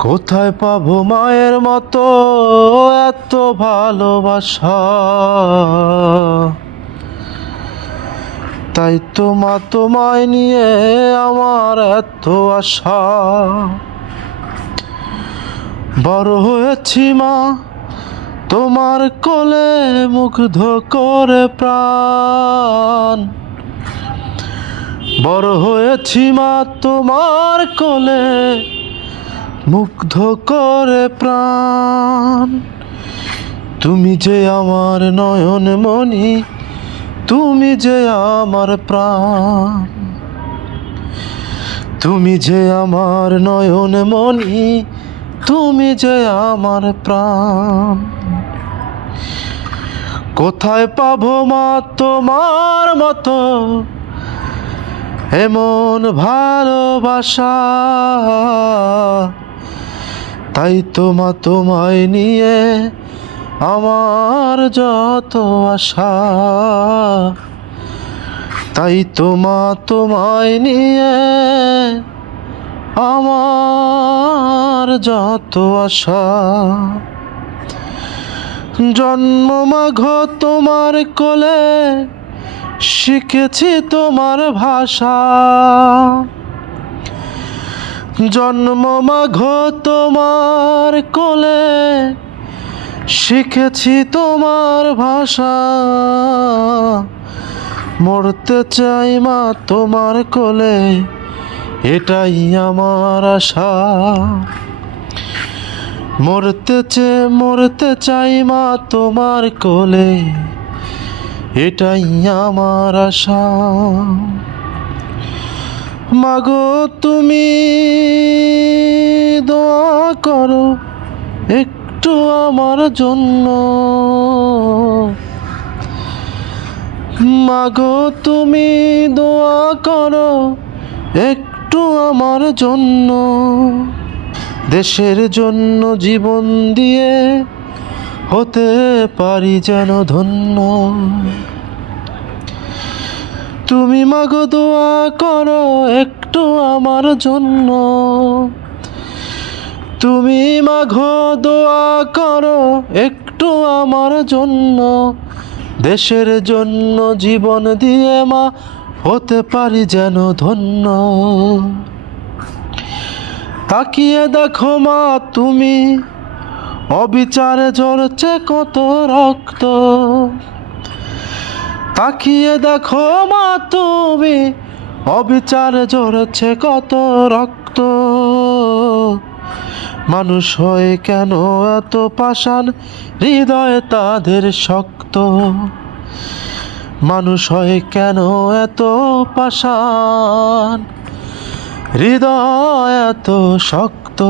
কোথায় পাবো মায়ের মতো এত ভালোবাসা? তাই তো মা তোমায় নিয়ে আমার এত আশা। বড় হয়েছি মা তোমার কোলে, মুগ্ধ করে প্রাণ। বড় হয়েছি মা তোমার কোলে, মুগ্ধ করে প্রাণ। তুমি যে আমার নয়ন মণি, তুমি যে আমার প্রাণ। তুমি যে আমার নয়ন মণি, তুমি যে আমার প্রাণ। কোথায় পাবো মা তোমার মতো এমন ভালোবাসা? তাই তো মা তোমায় নিয়ে আমার যত আশা। তাই তো মা তোমায় নিয়ে আমার যত আশা। জন্ম মাঘ তোমার কোলে, শিখেছি তোমার ভাষা। জন্ম মাঘ তোমার কোলে, শিখেছি তোমার ভাষা। মরতে চাই মা তোমার কোলে, এটাই আমার আশা। মরতে চাই মা তোমার কোলে, এটাই আমার আশা। মাগো তুমি দোয়া করো একটু আমার জন্য। মাগো তুমি দোয়া করো একটু আমার জন্য। দেশের জন্য জীবন দিয়ে হতে পারি যেন ধন্য। তুমি মাগো দোয়া করো একটু আমার জন্য। তুমি মাগো দোয়া করো একটু আমার জন্য। দেশের জন্য জীবন দিয়ে মা হতে পারি যেন ধন্য। তাকিয়ে দেখো মা তুমি, অবিচারে ঝরছে কত রক্ত। তাকিয়ে দেখো মা তুমি, অবিচারে ঝরছে কত রক্ত। মানুষ হয়ে কেন এত পাষাণ, হৃদয় তাদের শক্ত। মানুষ হয়ে কেন এত পাষাণ, হৃদয় এত শক্ত।